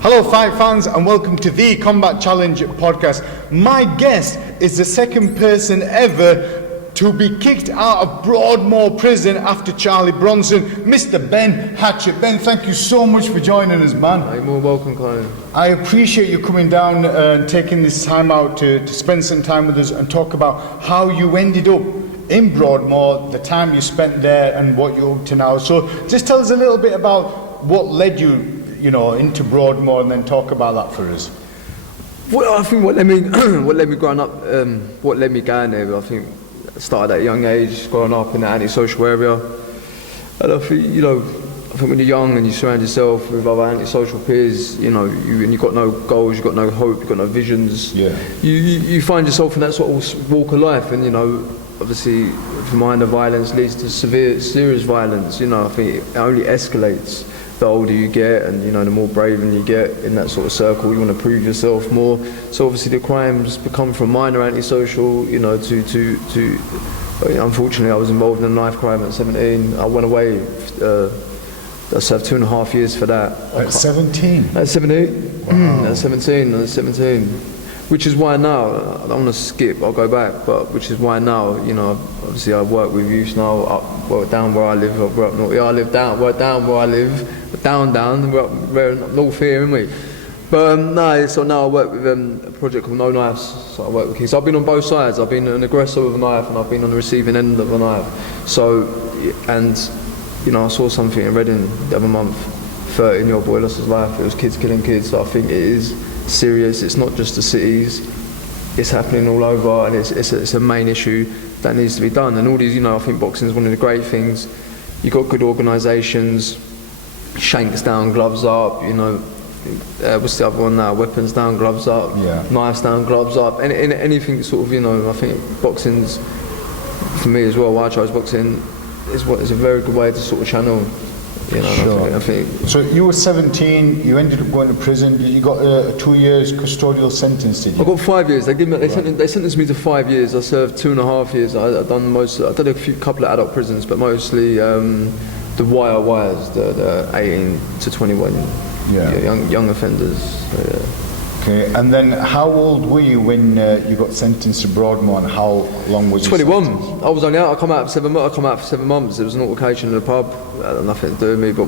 Hello fight fans and welcome to the Combat Challenge podcast. My guest is the second person ever to be kicked out of Broadmoor Prison after Charlie Bronson, Mr. Ben Hatchett. Ben, thank you so much for joining us, man. You're more welcome, Colin. I appreciate you coming down and taking this time out to spend some time with us and talk about how you ended up in Broadmoor, the time you spent there and what you're up to now. So just tell us a little bit about what led you into Broadmoor, and then talk about that for us. Well, I think what led me growing up, what led me going there, I think I started at a young age, growing up in the antisocial area. And I think, when you're young and you surround yourself with other antisocial peers, and you've got no goals, you've got no hope, you've got no visions. Yeah. You find yourself in that sort of walk of life, and obviously, minor violence leads to serious violence. I think it only escalates the older you get, and the more brave you get in that sort of circle. You want to prove yourself more. So obviously the crimes become from minor antisocial, to unfortunately I was involved in a knife crime at 17. I went away. I served 2.5 years for that. At 17? At 17. Wow. At 17. Which is why now, I don't want to skip, I'll go back, but which is why now, obviously I work with youth now, down where I live, I live down where I live, down, we're up north here, aren't we? But so now I work with a project called No Knives, so I work with kids. I've been on both sides, I've been an aggressor with a knife and I've been on the receiving end of a knife. So, and I saw something in Reading the other month, 13-year-old boy lost his life, it was kids killing kids, so I think it is serious. It's not just the cities, it's happening all over, and it's a main issue that needs to be done. And all these, I think boxing is one of the great things. You've got good organisations, shanks down, gloves up, what's the other one now, weapons down, gloves up, knives down, gloves up, and anything sort of, I think boxing's, for me as well, why I chose boxing, is a very good way to sort of channel. Sure. I think. So you were 17, you ended up going to prison, you got a 2 years custodial sentence, did you? I got 5 years, they sentenced me to 5 years, I served 2.5 years, I did a couple of adult prisons, but mostly the wires, the 18 to 21 young offenders. So, yeah. Okay, and then how old were you when you got sentenced to Broadmoor, and how long was you 21. sentenced? I was only out. I come out for 7 months. There was an altercation in the pub. It had nothing to do with me. But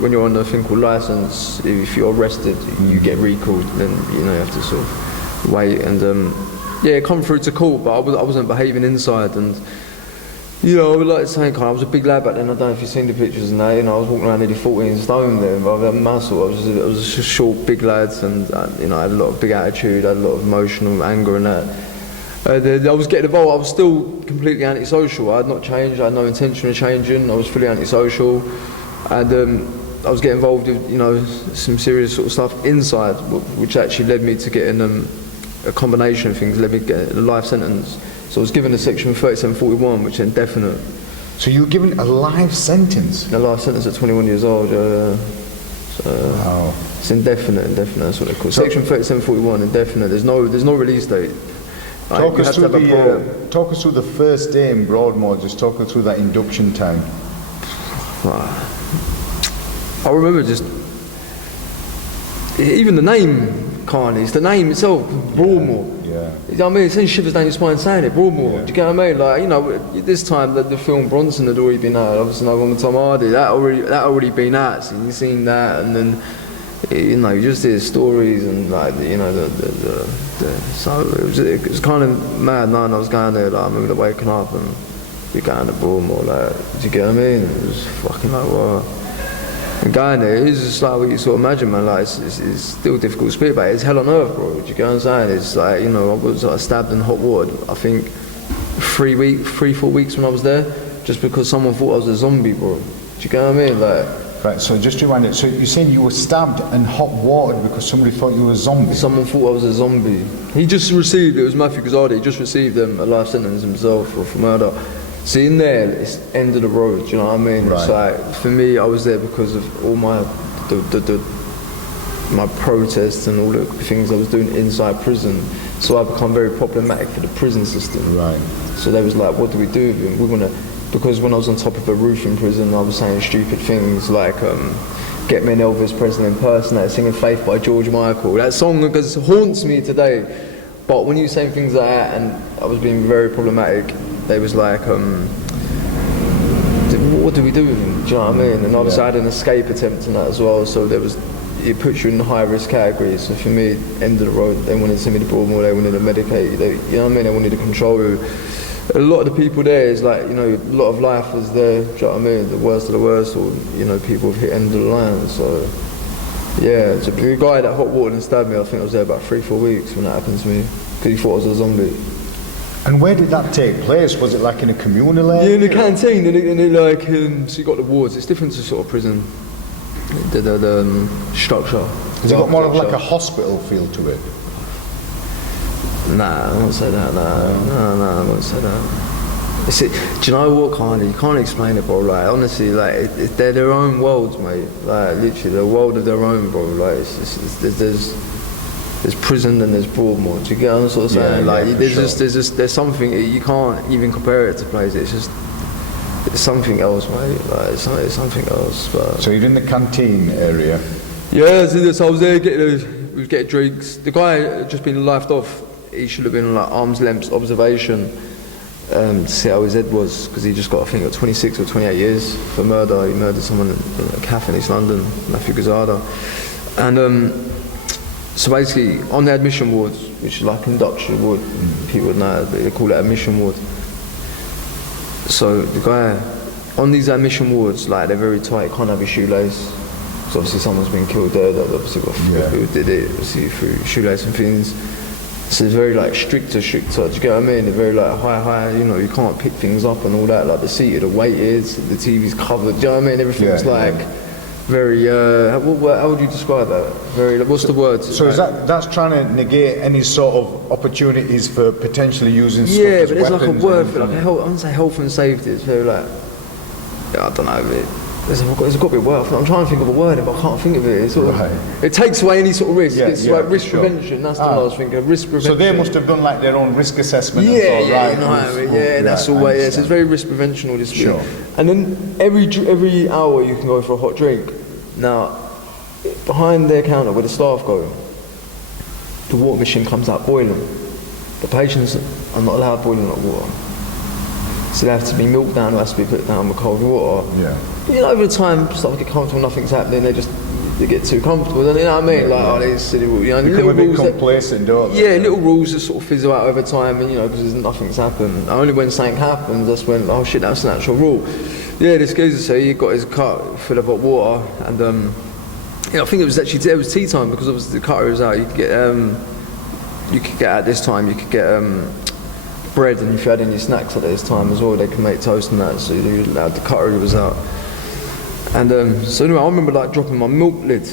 when you're on a thing called licence, if you're arrested, you get recalled. Then you have to sort of wait and come through to court. But I wasn't behaving inside, and I would like to say, I was a big lad back then. I don't know if you've seen the pictures and that. I was walking around nearly 14 stone there, but I had muscle. I was just short, big lads, and I had a lot of big attitude, I had a lot of emotional anger and that. I was getting involved. I was still completely antisocial. I had not changed. I had no intention of changing. I was fully antisocial, and I was getting involved with some serious sort of stuff inside, which actually led me to getting a combination of things. Led me to get a life sentence. So I was given a section 3741, which is indefinite. So you were given a life sentence? A life sentence at 21 years old, So wow. It's indefinite, that's what they call it. Section 3741, indefinite. There's no release date. Talk us through the first day in Broadmoor, just talk us through that induction time. I remember just, even the name, Carney's, the name itself, Broadmoor. Yeah. You know what I mean? It sends shivers down your spine saying it, Broadmoor. Yeah. Do you get what I mean? This time the film Bronson had already been out. Obviously, No One with Tom Hardy, that already been out. So you've seen that, and then you just hear stories and so it was kind of mad. Night I was going there. I remember waking up and we going to Broadmoor. Do you get what I mean? It was fucking what. And going there, it's just like what you sort of imagine, man. It's still difficult to speak about. It's hell on earth, bro. Do you get what I'm saying? It's like, I was stabbed in hot water. I think 4 weeks when I was there, just because someone thought I was a zombie, bro. Do you get what I mean? Right. So just to remind it, so you're saying you were stabbed in hot water because somebody thought you were a zombie? Someone thought I was a zombie. He just received. It was Matthew Gazzardi. He just received a life sentence himself for murder. See, in there, it's end of the road, do you know what I mean? Right. It's like, for me, I was there because of all my protests and all the things I was doing inside prison. So I become very problematic for the prison system. Right. So they was like, what do we do with him? Because when I was on top of a roof in prison, I was saying stupid things like, get me an Elvis Presley impersonator singing Faith by George Michael. That song haunts me today. But when you say things like that, and I was being very problematic, they was like, what do we do with him? Do you know what I mean? And obviously I had an escape attempt in that as well, so it puts you in the high risk category. So for me, end of the road, they wanted to send me to Broadmoor, they wanted to medicate you, you know what I mean? They wanted to control you. A lot of the people there is like, you know, a lot of life is there, do you know what I mean? The worst of the worst, or, you know, people have hit end of the line, so. Yeah, so the guy that hot watered and stabbed me, I think I was there about 3-4 weeks when that happened to me, because he thought I was a zombie. And where did that take place? Was it like in a communal area? Yeah, in the canteen, and it like, so you got the wards. It's different to sort of prison, the structure. Has it got more of like a hospital feel to it? Nah, I won't say that, no, I won't say that. Do you know what, you can't explain it, bro, like, honestly, like, they're their own worlds, mate, like, literally, they're a world of their own, bro, like, there's prison and there's Broadmoor, do you get what I'm sort of saying? Yeah, like, sure. there's something, you can't even compare it to places, it's something else, mate, like, it's something else, but... So you're in the canteen area? Yeah, so I was there we was getting drinks. The guy had just been lifed off, he should have been on like arm's length observation, to see how his head was, because he just got, I think, 26 or 28 years for murder. He murdered someone in a cafe in East London, Matthew Gazzada. And so basically, on the admission wards, which is like induction ward, people would know, but they call it admission ward. So the guy, on these admission wards, like, they're very tight, you can't have your shoelace. So obviously someone's been killed there, that obviously who did it, obviously through shoelace and things. So it's very like stricter, do you get what I mean? They're very like high, you know, you can't pick things up and all that, like the seat, the weight is, the TV's covered, do you know what I mean? Everything's very, how would you describe that? Very, like, what's the word? So is that's trying to negate any sort of opportunities for potentially using stuff Yeah, as but there's like a weapons word and for like, I wouldn't say health and safety, it's very like, I don't know, there's got to be a word. I'm trying to think of a word, but I can't think of it. It's sort of, it takes away any sort of risk. It's like risk prevention. That's the one I was thinking of. Risk prevention. So they must have done like their own risk assessment. That's all way. Yeah, so it's very risk prevention. All this. Sure. And then every hour you can go for a hot drink. Now, behind their counter where the staff go, the water machine comes out boiling. The patients are not allowed boiling hot water. So they have to be milked down, or has to be put down with cold water. Yeah. You know, over time, start to get comfortable, nothing's happening, they get too comfortable, you know what I mean? Like, oh, these silly rules, you know, become a bit complacent, don't they? Yeah, little rules just sort of fizzle out over time, and you know, because nothing's happened. Only when something happens, that's when, oh shit, that's an actual rule. Yeah, this geezer said he got his cup full of hot water, and yeah, I think it was tea time, because obviously the cutter was out. You could get at this time, you could get bread, and if you had any snacks at this time as well, they could make toast and that, so you allowed the cutlery was out. And so anyway, I remember like dropping my milk lid.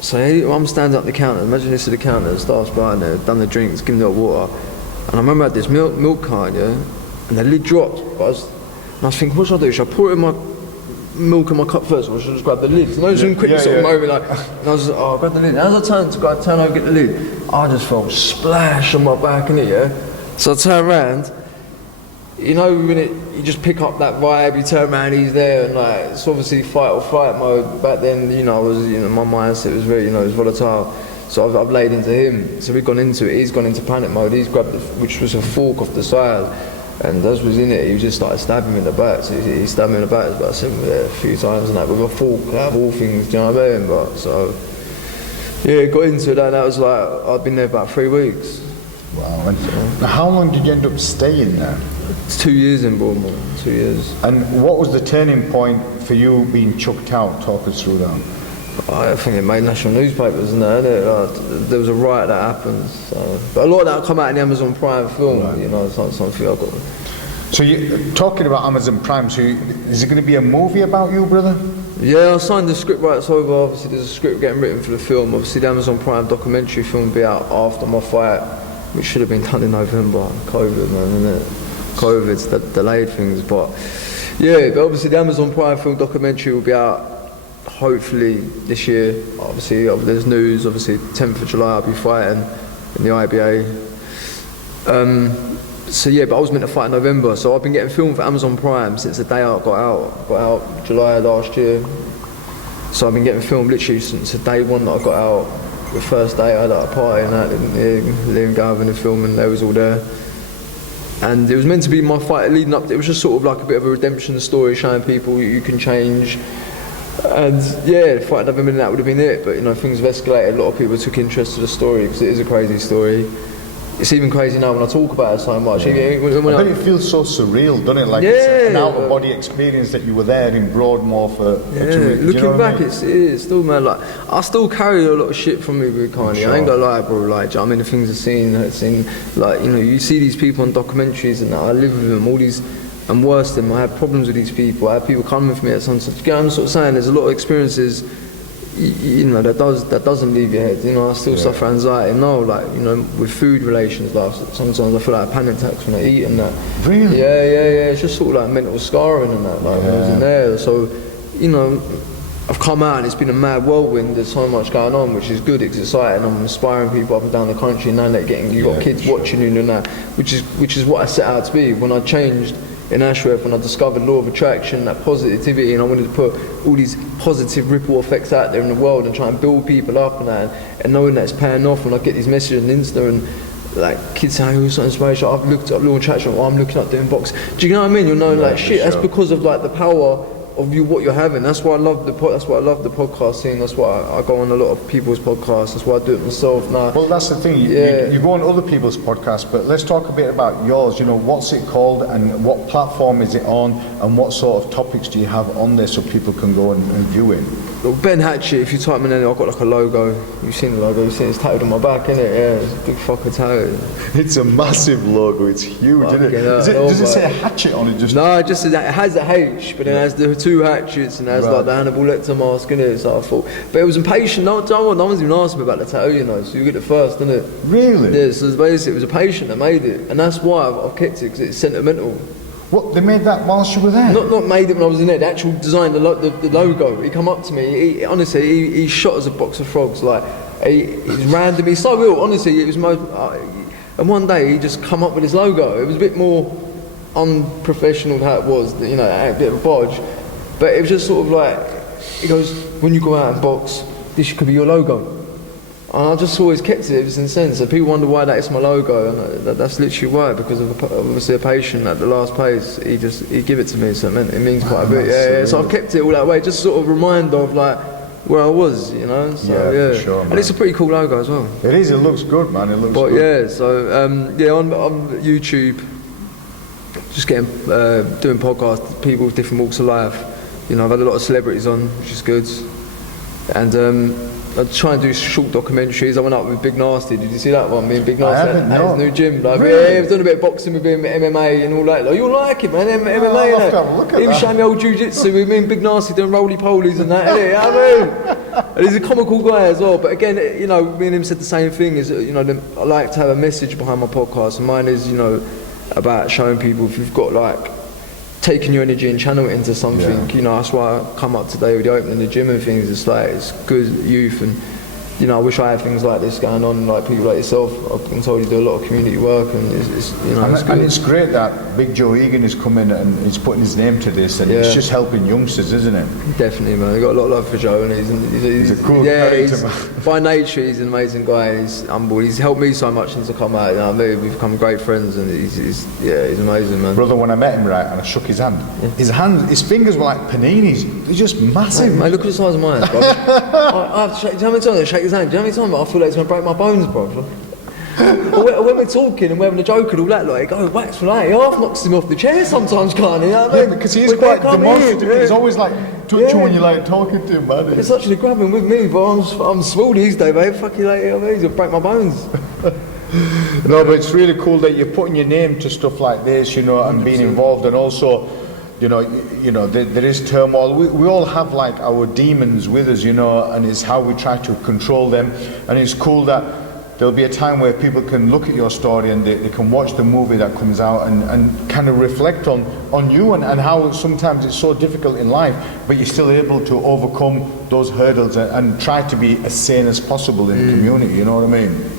So I'm standing up the counter, imagine this is the counter, the staff's behind there, done the drinks, given the hot water. And I remember I had this milk cart, yeah, and the lid dropped. And I was thinking, what should I do? Should I pour it in my milk in my cup first, or should I just grab the lid? And I was doing quick sort of moment, like, and I was like, oh, I'll grab the lid. And as I turn over, get the lid, I just felt splash on my back, innit, yeah? So I turn around, you know, when you just pick up that vibe, you turn around, he's there, and like, it's obviously fight or flight mode. Back then, you know, my mindset was very, you know, it was volatile. So I've laid into him. So we've gone into it, he's gone into panic mode, he's grabbed, which was a fork off the side. And as was in it, he just started stabbing me in the back. So he stabbed me in the back, but I sent him there a few times and that, with a fork, out of all things, do you know what I mean? But so, yeah, got into it, and that was like, I'd been there about 3 weeks. Wow. And how long did you end up staying there? It's 2 years in Broadmoor, 2 years. And what was the turning point for you being chucked out? Talk us through that. I think it made national newspapers and that, there was a riot that happened. So. But a lot of that come out in the Amazon Prime film, you know, it's not something I've got. So you're talking about Amazon Prime, so is it going to be a movie about you, brother? Yeah, I signed the script rights over. Obviously there's a script getting written for the film. Obviously the Amazon Prime documentary film will be out after my fight, which should have been done in November. COVID, man, isn't it? COVID's delayed things, but yeah, but obviously the Amazon Prime film documentary will be out hopefully this year. Obviously there's news, obviously 10th of July I'll be fighting in the IBA. So yeah, but I was meant to fight in November, so I've been getting filmed for Amazon Prime since the day I got out July last year. So I've been getting filmed literally since the day one that I got out. The first day I had a party and that, Liam Gavin and film, and they was all there. And it was meant to be my fight leading up. It was just sort of like a bit of a redemption story, showing people you can change. And yeah, if I'd never been in that, would have been it. But you know, things have escalated. A lot of people took interest to the story because it is a crazy story. It's even crazy now when I talk about it so much. Yeah. But it feels so surreal, doesn't it? Like it's an out-of-body experience that you were there in Broadmoor for 2 weeks. Looking back, it is still, man. Like I still carry a lot of shit from me with Kanye. Sure. I ain't gonna lie, bro. Like I mean, the things I've seen, like you know, you see these people on documentaries and that. I live with them. All these, and worse than them, I have problems with these people. I have people coming with me at some sort. I'm sort of saying there's a lot of experiences. You know, that doesn't leave your head. You know, I still suffer anxiety. No, like you know, with food relations, like sometimes I feel like panic attacks when I eat and that. Really? Yeah. It's just sort of like mental scarring and that. Like when I was in there, so you know, I've come out and it's been a mad whirlwind. There's so much going on, which is good. It's exciting. I'm inspiring people up and down the country. Now they're you've got kids watching you and that, which is what I set out to be when I changed. In Ashworth, when I discovered law of attraction, that positivity, and I wanted to put all these positive ripple effects out there in the world and try and build people up and that, and knowing that it's paying off. When I get these messages on Insta and like kids saying, "Who's so inspiration?" I've looked up law of attraction. I'm looking up doing box. Do you know what I mean? You'll know like shit. Sure. That's because of like the power of what you're having. That's why I love that's why I love the podcast scene. That's why I go on a lot of people's podcasts. That's why I do it myself now. Well, that's the thing. You go on other people's podcasts, but let's talk a bit about yours. You know, what's it called and what platform is it on, and what sort of topics do you have on there so people can go and view it? Well, Ben Hatchett, if you type me in there, I've got like a logo. You've seen the logo, you've seen it's tattooed on my back, isn't it? Yeah, it's a big fucking tattoo. It's a massive logo, it's huge, isn't it? Does it say a hatchet on it? No, it just says that. It has a H, but it has the two hatchets and it has like the Hannibal Lecter mask in it, so I thought. But it was impatient, no one's even asked me about the tattoo, you know, so you get it first, isn't it? Really? Yeah, so basically it was a patient that made it, and that's why I've kept it, because it's sentimental. What, they made that whilst you were there? Not made it when I was in there, the actual design, the logo. He come up to me, he shot as a box of frogs, like, he's randomly, so ill, honestly, it was most, and one day he just come up with his logo. It was a bit more unprofessional than how it was, you know, a bit of a bodge, but it was just sort of like, he goes, when you go out and box, this could be your logo. And I just always kept it ever since then. So people wonder why that is my logo, and that's literally why, because of obviously a patient at the last place, he gave it to me, so it means quite a bit. Yeah. So I've kept it all that way, just sort of reminder of like where I was, you know. So, for sure, man. And it's a pretty cool logo as well. It is. It looks good, man. It looks good. Yeah. So on YouTube, just getting doing podcasts, people with different walks of life. You know, I've had a lot of celebrities on, which is good, and. I try and do short documentaries. I went up with Big Nasty. Did you see that one? Me and Big Nasty at his new gym. Like, really? He was doing a bit of boxing with him, MMA and all that. Like, you'll like it, man. MMA. He was showing me old jiu-jitsu with me and Big Nasty doing roly-polies and that. You know what I mean? And he's a comical guy as well. But again, you know, me and him said the same thing. Is, you know, I like to have a message behind my podcast, and mine is, you know, about showing people if you've got like taking your energy and channel it into something, you know. That's why I come up today with the opening the gym and things. It's like, it's good youth, and you know, I wish I had things like this going on, like people like yourself. I've been told you do a lot of community work, and it's you know, and it's great that Big Joe Egan is coming and he's putting his name to this, and it's just helping youngsters, isn't it? Definitely, man. I've got a lot of love for Joe, and he's a cool character, man. By nature, he's an amazing guy. He's humble. He's helped me so much since I come out. You know, we've become great friends, and he's amazing, man. Brother, when I met him, right, and I shook his hand, his fingers were like paninis. They're just massive. Mate, look at the size of mine, bro. I have to shake. Do you know how many times I shake his hand? Do you know how many times I feel like it's going to break my bones, bro? When we're talking and we're having a joke and all that, like, go wax for that. He half knocks him off the chair sometimes, can't he? You know what I mean? Yeah, because he is quite demonstrative. He's always like touching when you like talking to him, man. It's actually grabbing with me, but I'm small these days, mate. Fuck you, like, you know what I mean? He's going to break my bones. No, but it's really cool that you're putting your name to stuff like this, you know, and 100%. Being involved, and also, you know, there is turmoil. We all have like our demons with us, you know, and it's how we try to control them. And it's cool that there'll be a time where people can look at your story and they can watch the movie that comes out and kind of reflect on you and how sometimes it's so difficult in life, but you're still able to overcome those hurdles and try to be as sane as possible in the community, you know what I mean?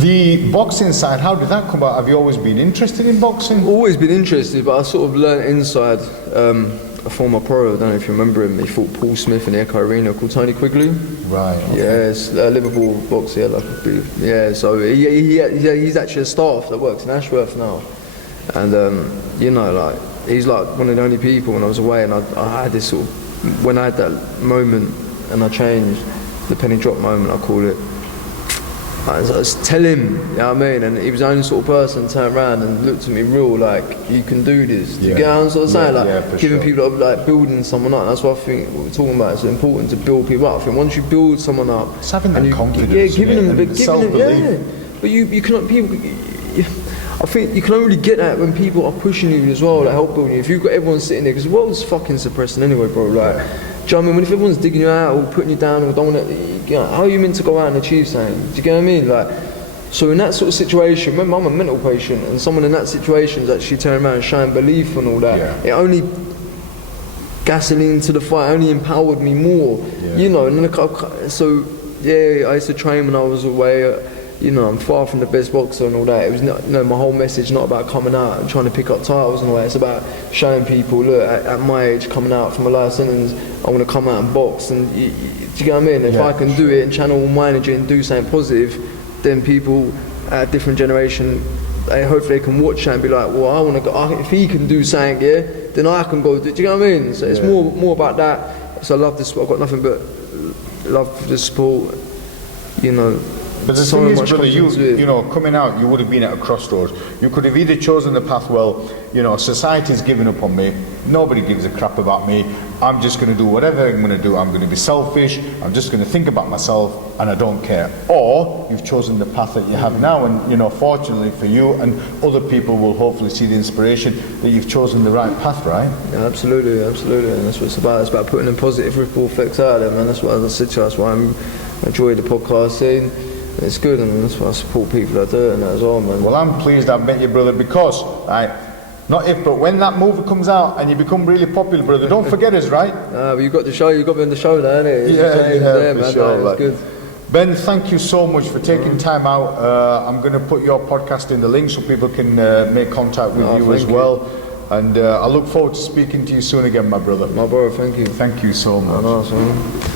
The boxing side, how did that come about? Have you always been interested in boxing? Always been interested, but I sort of learned inside. a former pro, I don't know if you remember him, he fought Paul Smith in the Echo Arena, called Tony Quigley. Right. Okay. Yeah, it's a Liverpool boxer, yeah, like a big, yeah, so he's actually a staff that works in Ashworth now. And, you know, like, he's like one of the only people when I was away, and I had this sort of, when I had that moment and I changed, the penny drop moment, I call it, I was tell him, you know what I mean? And he was the only sort of person turned around and looked at me real like, you can do this. Do you get what I'm sort of saying? Like, giving people up, like building someone up. That's what I think what we're talking about. It's important to build people up. I think once you build someone up, it's having that confidence. Yeah, giving them, self-belief. But you cannot, people, I think you can only get that when people are pushing you as well, like help building you. If you've got everyone sitting there, because the world's fucking suppressing anyway, bro. Like, do you know what I mean? When if everyone's digging you out or putting you down or don't want to, you know, how are you meant to go out and achieve something? Do you get what I mean? Like, so in that sort of situation, remember I'm a mental patient, and someone in that situation is actually turning around and showing belief and all that. Yeah. It only gasoline to the fight, only empowered me more. Yeah. You know, and then so yeah, I used to train when I was away. You know, I'm far from the best boxer and all that. It was not, you know, my whole message not about coming out and trying to pick up titles and all that. It's about showing people, look, at my age, coming out from a life sentence, I want to come out and box. And do you get what I mean? If I can do it and channel all my energy and do something positive, then people at a different generation, hopefully they can watch that and be like, well, I want to go. If he can do something, yeah, then I can go. Do you know what I mean? So it's more about that. So I love this sport. I've got nothing but love for the sport. You know. But the thing is, brother, you know, coming out, you would have been at a crossroads. You could have either chosen the path, well, you know, society's given up on me, nobody gives a crap about me, I'm just going to do whatever I'm going to do, I'm going to be selfish, I'm just going to think about myself, and I don't care. Or, you've chosen the path that you have now, and, you know, fortunately for you, and other people will hopefully see the inspiration that you've chosen the right path, right? Yeah, absolutely, and that's what it's about. It's about putting in positive ripple effects out there, man. That's what I said to you, that's why I enjoy the podcast scene. It's good, and that's why I support people that do it and that as well, man. Well, I'm pleased I've met you, brother, because, not if, but when that movie comes out and you become really popular, brother, don't forget us, right? But you got the show, you got to be on the show now, innit? Yeah, for sure. It's good. Ben, thank you so much for taking time out. I'm going to put your podcast in the link so people can make contact with you as well. And I look forward to speaking to you soon again, my brother. My brother, thank you. Thank you so much. Awesome.